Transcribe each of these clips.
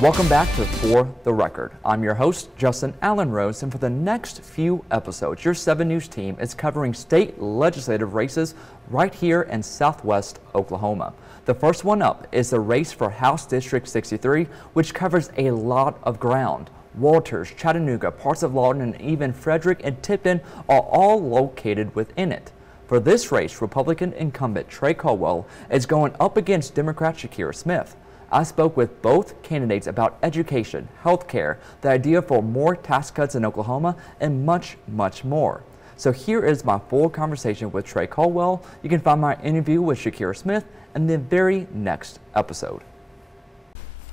Welcome back to For the Record. I'm your host, Justin Allen Rose, and for the next few episodes, your 7 News team is covering state legislative races right here in southwest Oklahoma. The first one up is the race for House District 63, which covers a lot of ground. Walters, Chattanooga, parts of Lawton, and even Frederick and Tipton are all located within it. For this race, Republican incumbent Trey Caldwell is going up against Democrat Shakira Smith. I spoke with both candidates about education, health care, the idea for more tax cuts in Oklahoma, and much, much more. So here is my full conversation with Trey Caldwell. You can find my interview with Shakira Smith in the very next episode.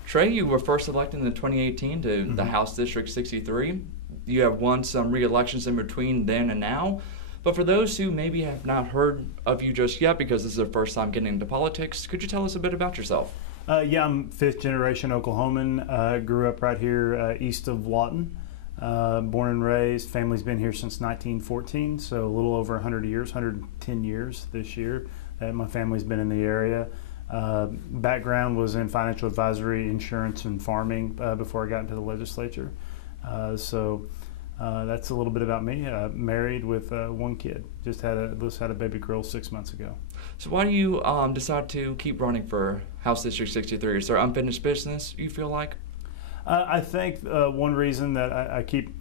Trey, you were first elected in 2018 to the House District 63. You have won some re-elections in between then and now. But for those who maybe have not heard of you just yet because this is their first time getting into politics, could you tell us a bit about yourself? Yeah, I'm fifth generation Oklahoman. Grew up right here east of Lawton. Born and raised. Family's been here since 1914, so a little over 100 years, 110 years this year that my family's been in the area. Background was in financial advisory, insurance, and farming before I got into the legislature. So that's a little bit about me. Married with 1 kid. Just had a baby girl 6 months ago. So why do you decide to keep running for House District 63? Is there unfinished business you feel like? I think one reason that I keep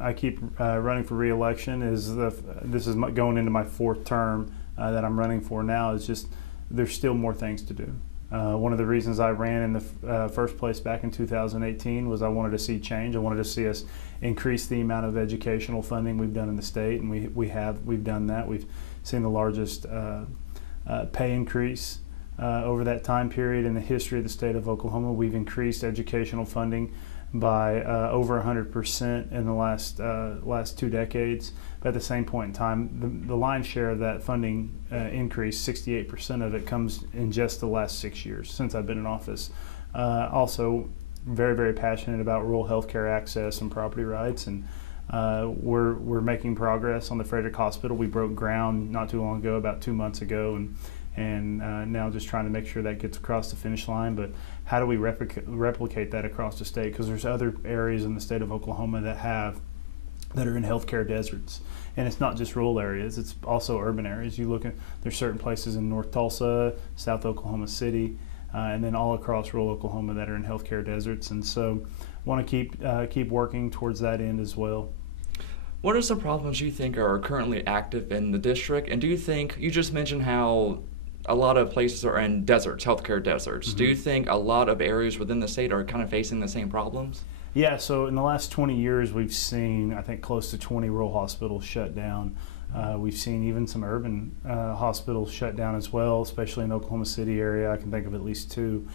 running for re-election is this is going into my 4th term that I'm running for now. Is just there's still more things to do. One of the reasons I ran in the first place back in 2018 was I wanted to see change. I wanted to see us increase the amount of educational funding we've done in the state, and we've done that. We've seen the largest pay increase over that time period in the history of the state of Oklahoma. We've increased educational funding by over 100% in the last 2 decades. But at the same point in time, the lion's share of that funding increase, 68% of it, comes in just the last 6 years since I've been in office. Also, very, very passionate about rural health care access and property rights, and we're making progress on the Frederick Hospital. We broke ground not too long ago, about 2 months ago, and now just trying to make sure that gets across the finish line. But how do we replicate that across the state? Because there's other areas in the state of Oklahoma that are in healthcare deserts, and it's not just rural areas; it's also urban areas. You look at there's certain places in North Tulsa, South Oklahoma City, and then all across rural Oklahoma that are in healthcare deserts, and so want to keep working towards that end as well. What are some problems you think are currently active in the district, and do you think you just mentioned how a lot of places are in deserts, healthcare deserts? Do you think a lot of areas within the state are kind of facing the same problems? Yeah, so in the last 20 years, we've seen, I think, close to 20 rural hospitals shut down. We've seen even some urban hospitals shut down as well, especially in the Oklahoma City area. I can think of at least 2.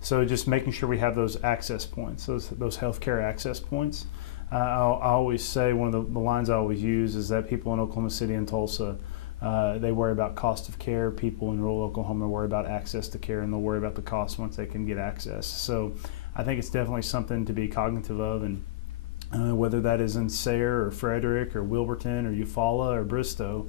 So just making sure we have those access points, those healthcare access points. I always say, one of the lines I always use is that people in Oklahoma City and Tulsa, they worry about cost of care. People in rural Oklahoma worry about access to care, and they'll worry about the cost once they can get access. So I think it's definitely something to be cognitive of, and whether that is in Sayre or Frederick or Wilburton or Eufaula or Bristow,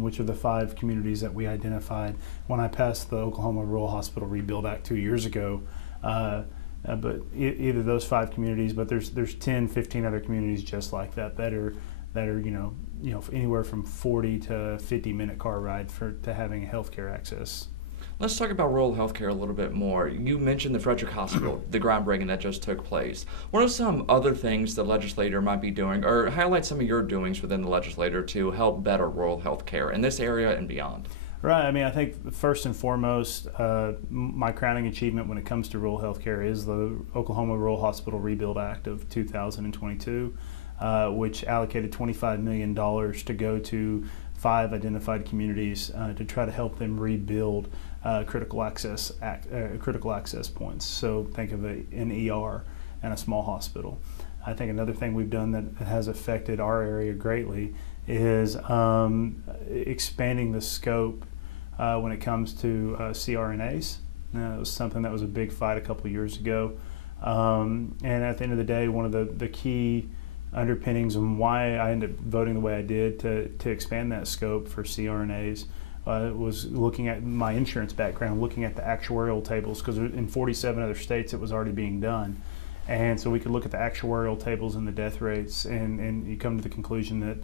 which are the 5 communities that we identified when I passed the Oklahoma Rural Hospital Rebuild Act 2 years ago. But either those 5 communities, but there's 10, 15 other communities just like that are anywhere from 40 to 50-minute car ride to having healthcare access. Let's talk about rural healthcare a little bit more. You mentioned the Frederick Hospital, the groundbreaking that just took place. What are some other things the legislator might be doing, or highlight some of your doings within the legislature to help better rural healthcare in this area and beyond? Right. I mean, I think first and foremost, my crowning achievement when it comes to rural healthcare is the Oklahoma Rural Hospital Rebuild Act of 2022, which allocated $25 million to go to 5 identified communities to try to help them rebuild critical access points. So think of an ER and a small hospital. I think another thing we've done that has affected our area greatly is expanding the scope when it comes to CRNAs. It was something that was a big fight a couple of years ago. And at the end of the day, one of the key underpinnings and why I ended up voting the way I did to expand that scope for CRNAs was looking at my insurance background, looking at the actuarial tables, because in 47 other states it was already being done. And so we could look at the actuarial tables and the death rates, and you come to the conclusion that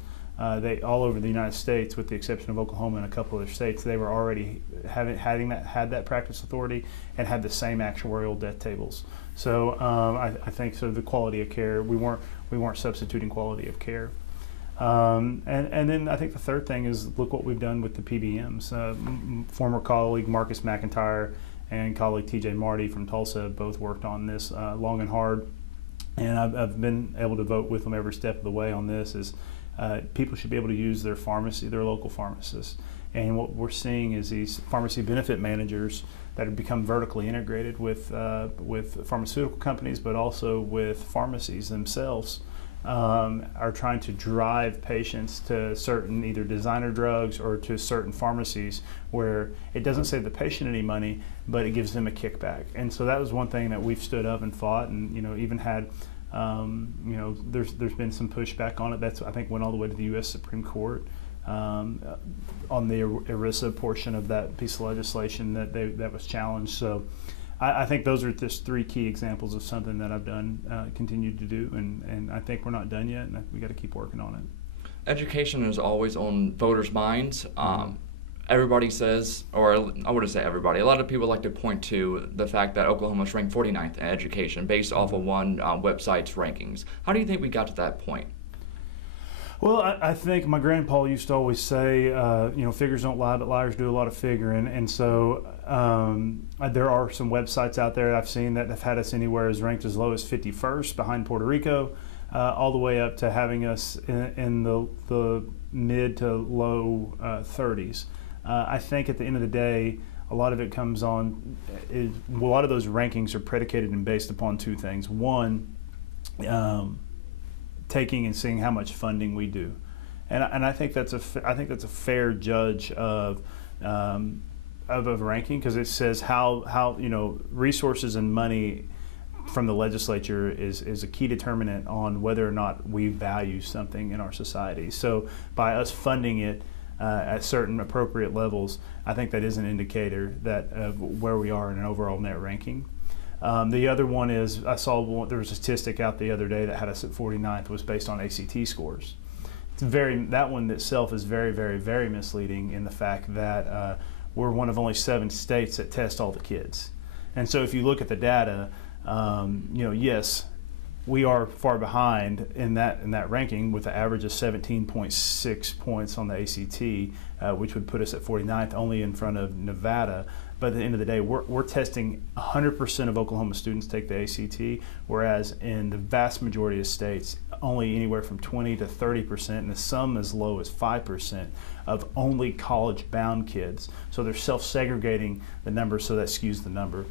they all over the United States, with the exception of Oklahoma and a couple other states, they were already had that practice authority and had the same actuarial death tables. So I think so the quality of care, we weren't substituting quality of care. And then I think the third thing is look what we've done with the PBMs. Former colleague Marcus McIntyre and colleague TJ Marty from Tulsa both worked on this long and hard, and I've been able to vote with them every step of the way on this. Is people should be able to use their pharmacy, their local pharmacists, and what we're seeing is these pharmacy benefit managers that have become vertically integrated with pharmaceutical companies, but also with pharmacies themselves. Are trying to drive patients to certain either designer drugs or to certain pharmacies where it doesn't save the patient any money, but it gives them a kickback. And so that was one thing that we've stood up and fought, and even had there's been some pushback on it. That's, I think, went all the way to the U.S. Supreme Court on the ERISA portion of that piece of legislation that was challenged. So I think those are just three key examples of something that I've done, continued to do, and I think we're not done yet, and we got to keep working on it. Education is always on voters' minds. Everybody says, or I wouldn't say everybody, a lot of people like to point to the fact that Oklahoma's ranked 49th in education based off of one website's rankings. How do you think we got to that point? Well, I think my grandpa used to always say, figures don't lie, but liars do a lot of figuring. And so there are some websites out there I've seen that have had us anywhere as ranked as low as 51st behind Puerto Rico, all the way up to having us in the mid to low 30s. I think at the end of the day, a lot of it comes on, a lot of those rankings are predicated and based upon two things. One, taking and seeing how much funding we do, and I think that's a fair judge of a ranking, because it says how resources and money from the legislature is a key determinant on whether or not we value something in our society. So by us funding it at certain appropriate levels, I think that is an indicator that of where we are in an overall net ranking. The other one is, I saw there was a statistic out the other day that had us at 49th, was based on ACT scores. That one itself is very, very, very misleading in the fact that we're one of only 7 states that test all the kids. And so if you look at the data, yes, we are far behind in that ranking with an average of 17.6 points on the ACT, which would put us at 49th, only in front of Nevada. But at the end of the day, we're testing 100% of Oklahoma students take the ACT, whereas in the vast majority of states, only anywhere from 20 to 30%, and some as low as 5% of only college-bound kids. So they're self-segregating the numbers, so that skews the number.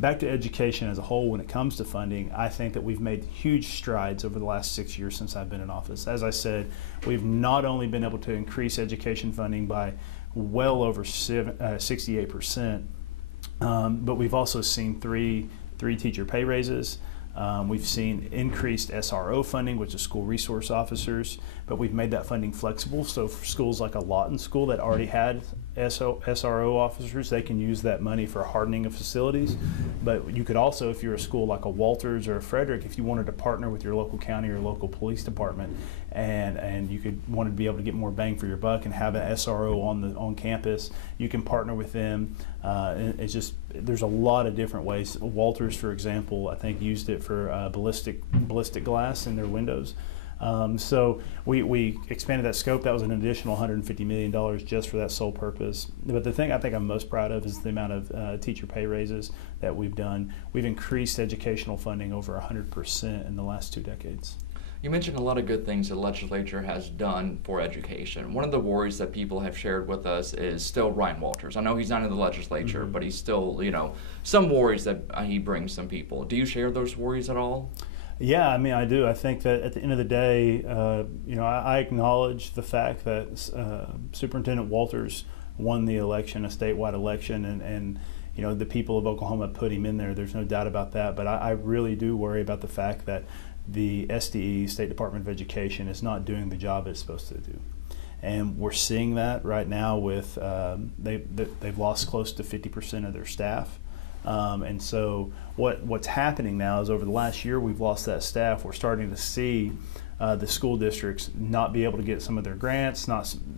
Back to education as a whole, when it comes to funding, I think that we've made huge strides over the last 6 years since I've been in office. As I said, we've not only been able to increase education funding by well over 68%, but we've also seen three teacher pay raises. We've seen increased SRO funding, which is school resource officers, but we've made that funding flexible. So for schools like R-Lawton school that already had SRO officers, they can use that money for hardening of facilities. But you could also, if you're a school like a Walters or a Frederick, if you wanted to partner with your local county or local police department, and you wanted to be able to get more bang for your buck and have an SRO on campus, you can partner with them. And it's just, there's a lot of different ways. Walters, for example, I think used it for ballistic glass in their windows. So we expanded that scope. That was an additional $150 million just for that sole purpose. But the thing I think I'm most proud of is the amount of teacher pay raises that we've done. We've increased educational funding over 100% in the last 2 decades. You mentioned a lot of good things the legislature has done for education. One of the worries that people have shared with us is still Ryan Walters. I know he's not in the legislature, but he's still, some worries that he brings some people. Do you share those worries at all? Yeah, I mean, I do. I think that at the end of the day, I acknowledge the fact that Superintendent Walters won the election, a statewide election, and the people of Oklahoma put him in there. There's no doubt about that. But I really do worry about the fact that the SDE, State Department of Education, is not doing the job it's supposed to do. And we're seeing that right now with they've lost close to 50% of their staff. And so what's happening now is over the last year we've lost that staff. We're starting to see the school districts not be able to get some of their grants.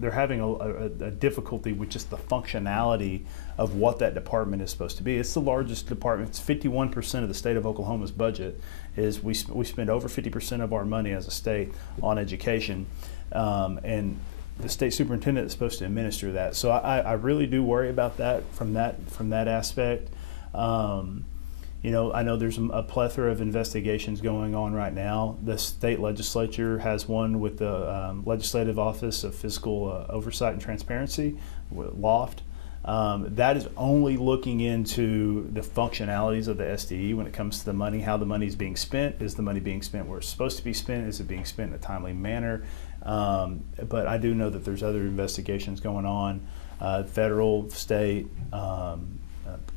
They're having a difficulty with just the functionality of what that department is supposed to be. It's the largest department. It's 51% of the state of Oklahoma's budget. Is we spend over 50% of our money as a state on education, and the state superintendent is supposed to administer that. So I really do worry about that from that aspect. You know, I know there's a plethora of investigations going on right now. The state legislature has one with the Legislative Office of Fiscal Oversight and Transparency, LOFT. That is only looking into the functionalities of the SDE when it comes to the money, how the money is being spent. Is the money being spent where it's supposed to be spent? Is it being spent in a timely manner? But I do know that there's other investigations going on, federal, state,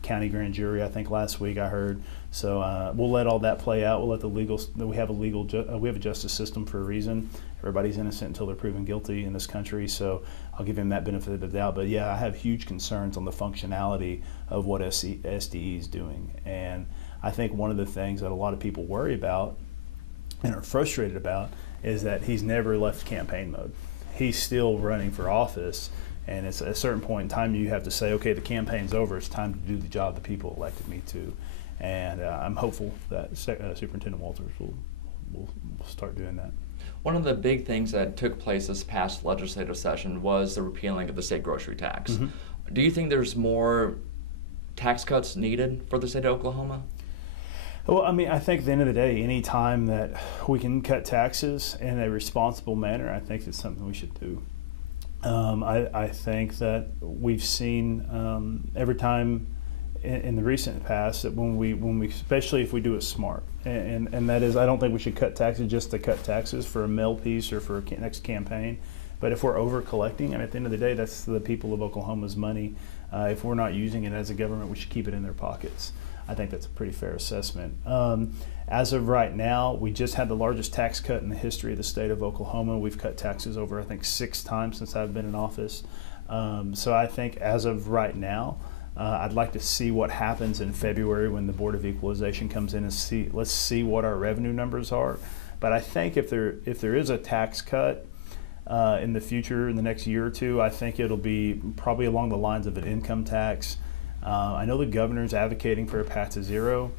county grand jury, I think last week I heard. So we'll let all that play out. We'll let we have a justice system for a reason. Everybody's innocent until they're proven guilty in this country. So I'll give him that benefit of the doubt. But yeah, I have huge concerns on the functionality of what SDE is doing. And I think one of the things that a lot of people worry about and are frustrated about is that he's never left campaign mode. He's still running for office. And it's at a certain point in time you have to say, okay, the campaign's over. It's time to do the job the people elected me to. And I'm hopeful that Superintendent Walters will start doing that. One of the big things that took place this past legislative session was the repealing of the state grocery tax. Mm-hmm. Do you think there's more tax cuts needed for the state of Oklahoma? Well, I mean, I think at the end of the day, any time that we can cut taxes in a responsible manner, I think it's something we should do. I think that we've seen every time in the recent past that when we especially if we do it smart, and that is, I don't think we should cut taxes just to cut taxes for a mail piece or for a next campaign. But if we're over collecting, and at the end of the day, that's the people of Oklahoma's money. If we're not using it as a government, we should keep it in their pockets. I think that's a pretty fair assessment. As of right now, we just had the largest tax cut in the history of the state of Oklahoma. We've cut taxes over, I think, 6 times since I've been in office. So I think as of right now, I'd like to see what happens in February when the Board of Equalization comes in and let's see what our revenue numbers are. But I think if there is a tax cut in the future, in the next year or two, I think it'll be probably along the lines of an income tax. I know the governor's advocating for a path to zero.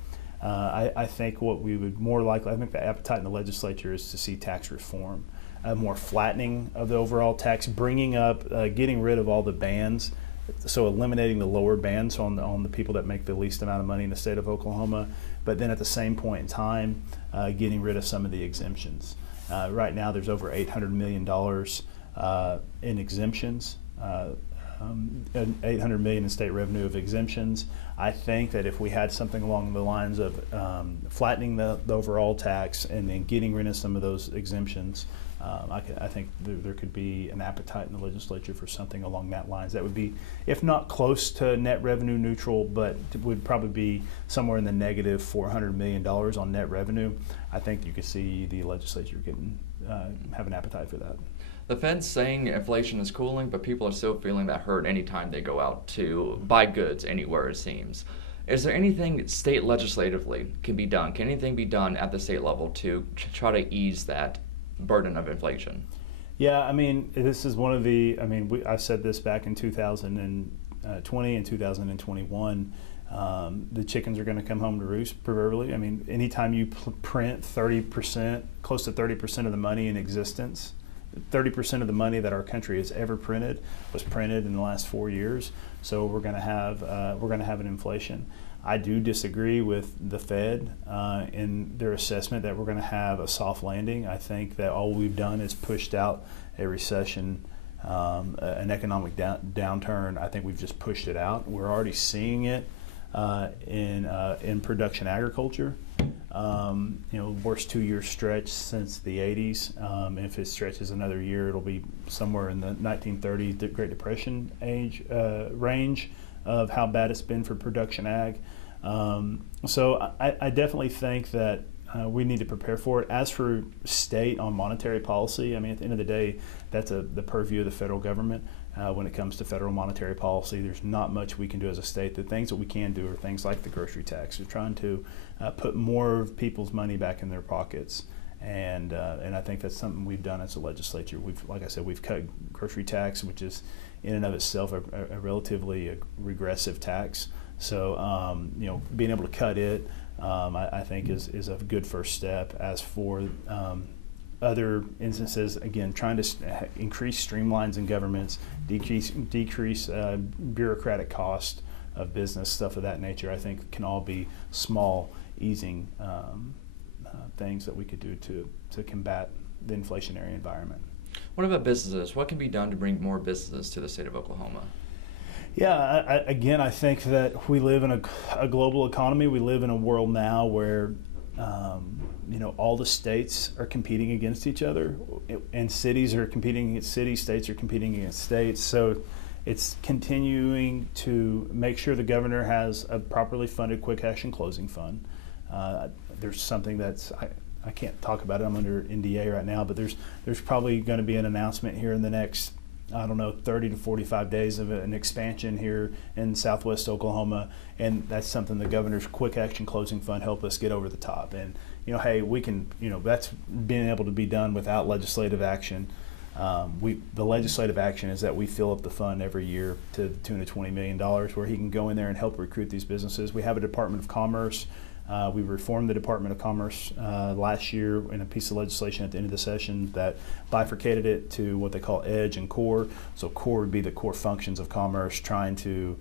I think what we would more likely, I think the appetite in the legislature is to see tax reform, more flattening of the overall tax, bringing up, getting rid of all the bands, so eliminating the lower bands on the people that make the least amount of money in the state of Oklahoma, but then at the same point in time, getting rid of some of the exemptions. Right now there's over $800 million in exemptions. $800 million in state revenue of exemptions. I think that if we had something along the lines of flattening the overall tax and then getting rid of some of those exemptions, I think there could be an appetite in the legislature for something along that lines. That would be, if not close to net revenue neutral, but would probably be somewhere in the negative $400 million on net revenue. I think you could see the legislature have an appetite for that. The Fed's saying inflation is cooling, but people are still feeling that hurt anytime they go out to buy goods anywhere, it seems. Is there anything state legislatively can be done? Can anything be done at the state level to try to ease that burden of inflation? Yeah, I mean, this is one of the, I said this back in 2020 and 2021. The chickens are going to come home to roost, proverbially. I mean, anytime you print 30%, close to 30% of the money in existence, 30% of the money that our country has ever printed was printed in the last 4 years. So we're going to have an inflation. I do disagree with the Fed in their assessment that we're going to have a soft landing. I think that all we've done is pushed out a recession, an economic downturn. I think we've just pushed it out. We're already seeing it in production agriculture. Worst 2-year stretch since the 80s. If it stretches another year, it'll be somewhere in the 1930s Great Depression range of how bad it's been for production ag. So I definitely think that we need to prepare for it. As for state on monetary policy, I mean, at the end of the day, that's the purview of the federal government. When it comes to federal monetary policy, there's not much we can do as a state. The things that we can do are things like the grocery tax. We're trying to put more of people's money back in their pockets, and I think that's something we've done as a legislature. Like I said, we've cut grocery tax, which is in and of itself a relatively regressive tax. So being able to cut it, I think is a good first step. As for other instances, again, trying to increase streamlines in governments, decrease bureaucratic cost of business, stuff of that nature, I think can all be small, easing things that we could do to combat the inflationary environment. What about businesses? What can be done to bring more businesses to the state of Oklahoma? Yeah, I think that we live in a global economy. We live in a world now where all the states are competing against each other, and cities are competing against cities, states are competing against states. So it's continuing to make sure the governor has a properly funded quick action closing fund. There's something that's, I can't talk about it, I'm under NDA right now, but there's probably going to be an announcement here in the next, 30 to 45 days of an expansion here in southwest Oklahoma, and that's something the governor's quick action closing fund helped us get over the top. And hey, we can, that's being able to be done without legislative action. The legislative action is that we fill up the fund every year to the tune of $20 million, where he can go in there and help recruit these businesses. We have a Department of Commerce. We reformed the Department of Commerce last year in a piece of legislation at the end of the session that bifurcated it to what they call EDGE and CORE. So CORE would be the core functions of commerce, trying to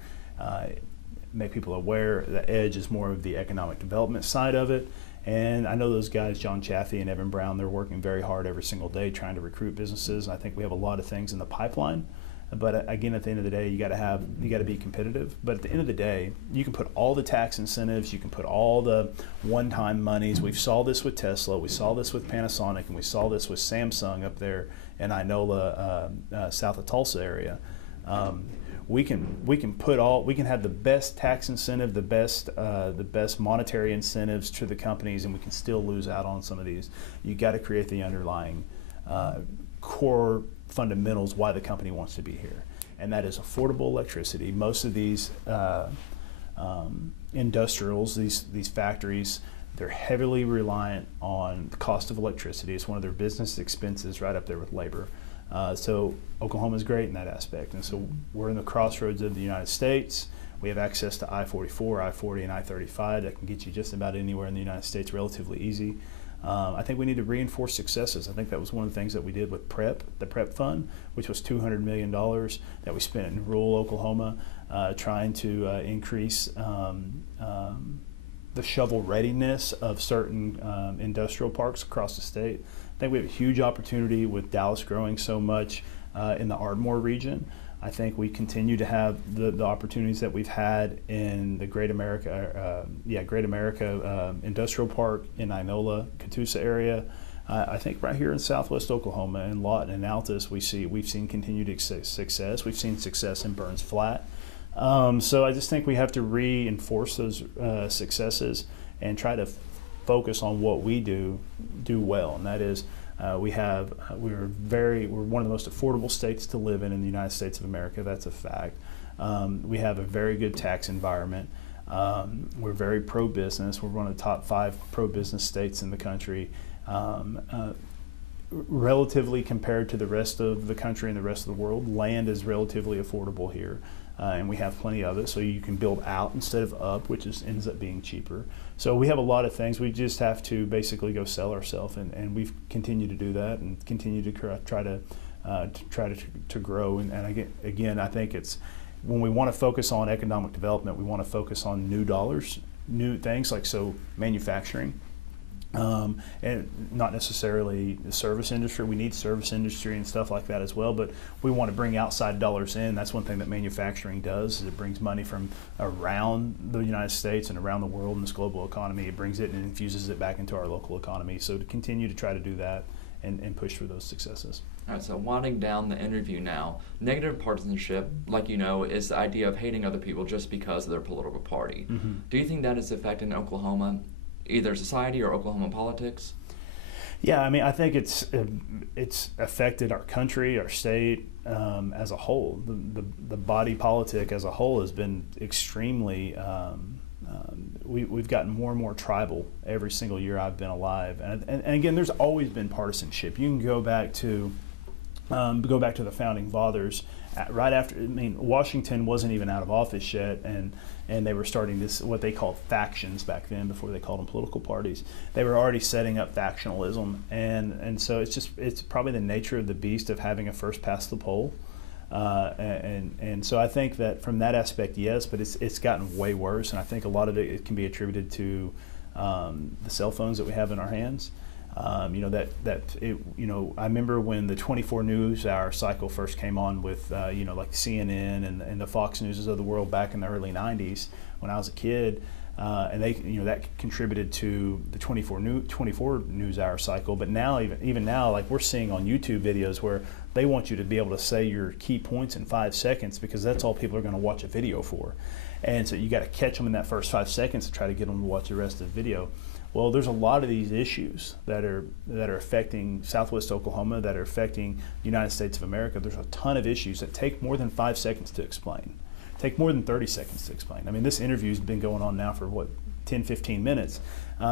make people aware. The EDGE is more of the economic development side of it. And I know those guys, John Chaffee and Evan Brown, they're working very hard every single day trying to recruit businesses. I think we have a lot of things in the pipeline. But again, at the end of the day, you got to be competitive. But at the end of the day, you can put all the tax incentives, you can put all the one-time monies. We saw this with Tesla, we saw this with Panasonic, and we saw this with Samsung up there in Inola, south of Tulsa area. We can have the best tax incentive, the best monetary incentives to the companies, and we can still lose out on some of these. You got to create the underlying core fundamentals why the company wants to be here, and that is affordable electricity. Most of these industrials, these factories, they're heavily reliant on the cost of electricity. It's one of their business expenses, right up there with labor. So Oklahoma is great in that aspect, and so we're in the crossroads of the United States. We have access to I-44, I-40, and I-35 that can get you just about anywhere in the United States relatively easy. I think we need to reinforce successes. I think that was one of the things that we did with the PREP fund, which was $200 million that we spent in rural Oklahoma, trying to increase the shovel readiness of certain industrial parks across the state. I think we have a huge opportunity with Dallas growing so much in the Ardmore region. I think we continue to have the opportunities that we've had in the Great America Industrial Park in Inola, Catoosa area. I think right here in southwest Oklahoma, in Lawton and Altus, we've seen continued success. We've seen success in Burns Flat. So I just think we have to reinforce those successes and try to focus on what we do well, and that is we're one of the most affordable states to live in the United States of America. That's a fact. We have a very good tax environment. We're very pro-business. We're one of the top 5 pro-business states in the country, relatively compared to the rest of the country and the rest of the world. Land is relatively affordable here. And we have plenty of it, so you can build out instead of up, which ends up being cheaper. So we have a lot of things. We just have to basically go sell ourselves, and we've continued to do that and continue to try to grow. And again, I think it's when we want to focus on economic development, we want to focus on new dollars, new things like manufacturing. And not necessarily the service industry. We need service industry and stuff like that as well, but we want to bring outside dollars in. That's one thing that manufacturing does, is it brings money from around the United States and around the world in this global economy. It brings it and infuses it back into our local economy. So to continue to try to do that and push for those successes. All right, so winding down the interview now, negative partisanship, like is the idea of hating other people just because of their political party. Mm-hmm. Do you think that is affecting Oklahoma, either society or Oklahoma politics? Yeah, I mean, I think it's affected our country, our state as a whole. The body politic as a whole has been extremely. We've gotten more and more tribal every single year I've been alive, and again, there's always been partisanship. You can go back to the founding fathers. Right after, I mean, Washington wasn't even out of office yet, and they were starting this, what they called factions back then, before they called them political parties. They were already setting up factionalism, and so it's probably the nature of the beast of having a first past the poll, and so I think that from that aspect, yes, but it's gotten way worse, and I think a lot of it can be attributed to the cell phones that we have in our hands. I remember when the 24 News Hour cycle first came on with, like CNN and the Fox Newses of the world back in the early 90s when I was a kid, and they, that contributed to the 24 News Hour cycle. But now, even now, like we're seeing on YouTube videos where they want you to be able to say your key points in 5 seconds because that's all people are going to watch a video for. And so you got to catch them in that first 5 seconds to try to get them to watch the rest of the video. Well, there's a lot of these issues that are affecting Southwest Oklahoma, that are affecting the United States of America. There's a ton of issues that take more than 5 seconds to explain, take more than 30 seconds to explain. I mean, this interview's been going on now for 10, 15 minutes,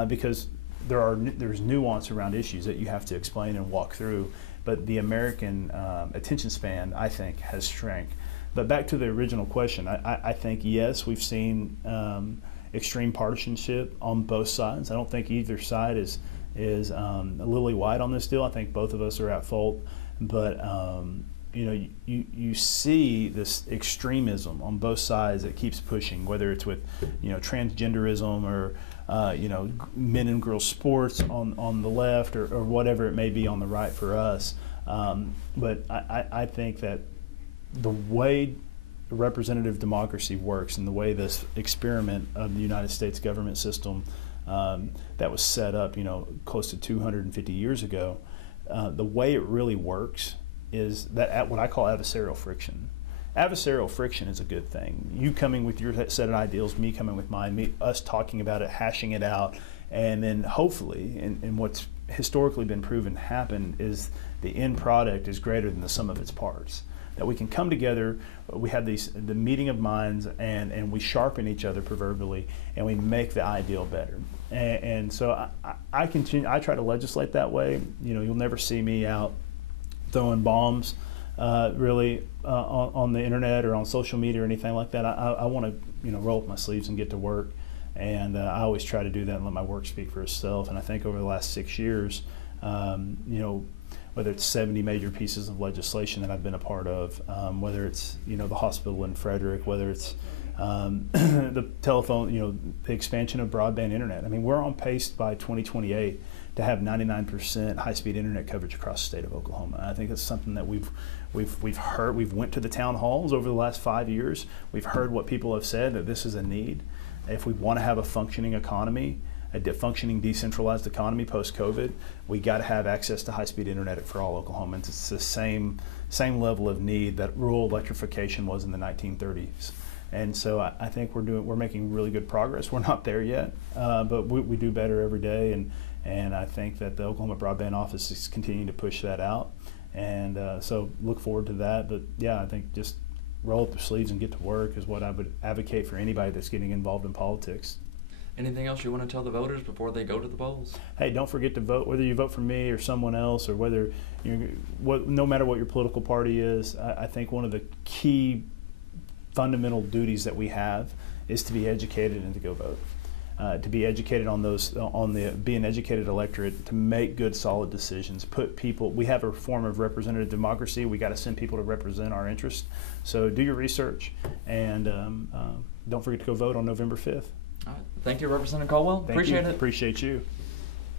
because there's nuance around issues that you have to explain and walk through. But the American attention span, I think, has shrank. But back to the original question, I think yes, we've seen extreme partisanship on both sides. I don't think either side is lily white on this deal. I think both of us are at fault, but you see this extremism on both sides that keeps pushing, whether it's with transgenderism or men and girls sports on the left or whatever it may be on the right for us. But I think that the way representative democracy works and the way this experiment of the United States government system that was set up, close to 250 years ago, the way it really works is that at what I call adversarial friction. Adversarial friction is a good thing. You coming with your set of ideals, me coming with mine, us talking about it, hashing it out, and then hopefully, and what's historically been proven to happen is the end product is greater than the sum of its parts. That we can come together, we have the meeting of minds, and we sharpen each other proverbially, and we make the ideal better. And so I try to legislate that way. You'll never see me out throwing bombs really on the internet or on social media or anything like that. I want to roll up my sleeves and get to work, and I always try to do that and let my work speak for itself. And I think over the last 6 years, whether it's 70 major pieces of legislation that I've been a part of, whether it's the hospital in Frederick, whether it's the telephone, the expansion of broadband internet. I mean, we're on pace by 2028 to have 99% high-speed internet coverage across the state of Oklahoma. I think it's something that we've heard. We've went to the town halls over the last 5 years. We've heard what people have said, that this is a need. If we want to have a functioning economy, a functioning decentralized economy post-COVID, we got to have access to high-speed internet for all Oklahomans. It's the same level of need that rural electrification was in the 1930s. And so I think we're making really good progress. We're not there yet, but we do better every day. And I think that the Oklahoma Broadband Office is continuing to push that out. And so look forward to that. But yeah, I think just roll up the sleeves and get to work is what I would advocate for anybody that's getting involved in politics. Anything else you want to tell the voters before they go to the polls? Hey, don't forget to vote, whether you vote for me or someone else, or whether no matter what your political party is. I think one of the key fundamental duties that we have is to be educated and to go vote. To be educated be an educated electorate, to make good, solid decisions. We have a form of representative democracy. We got to send people to represent our interests. So do your research, and don't forget to go vote on November 5th. All right. Thank you, Representative Caldwell. Appreciate it. Appreciate you.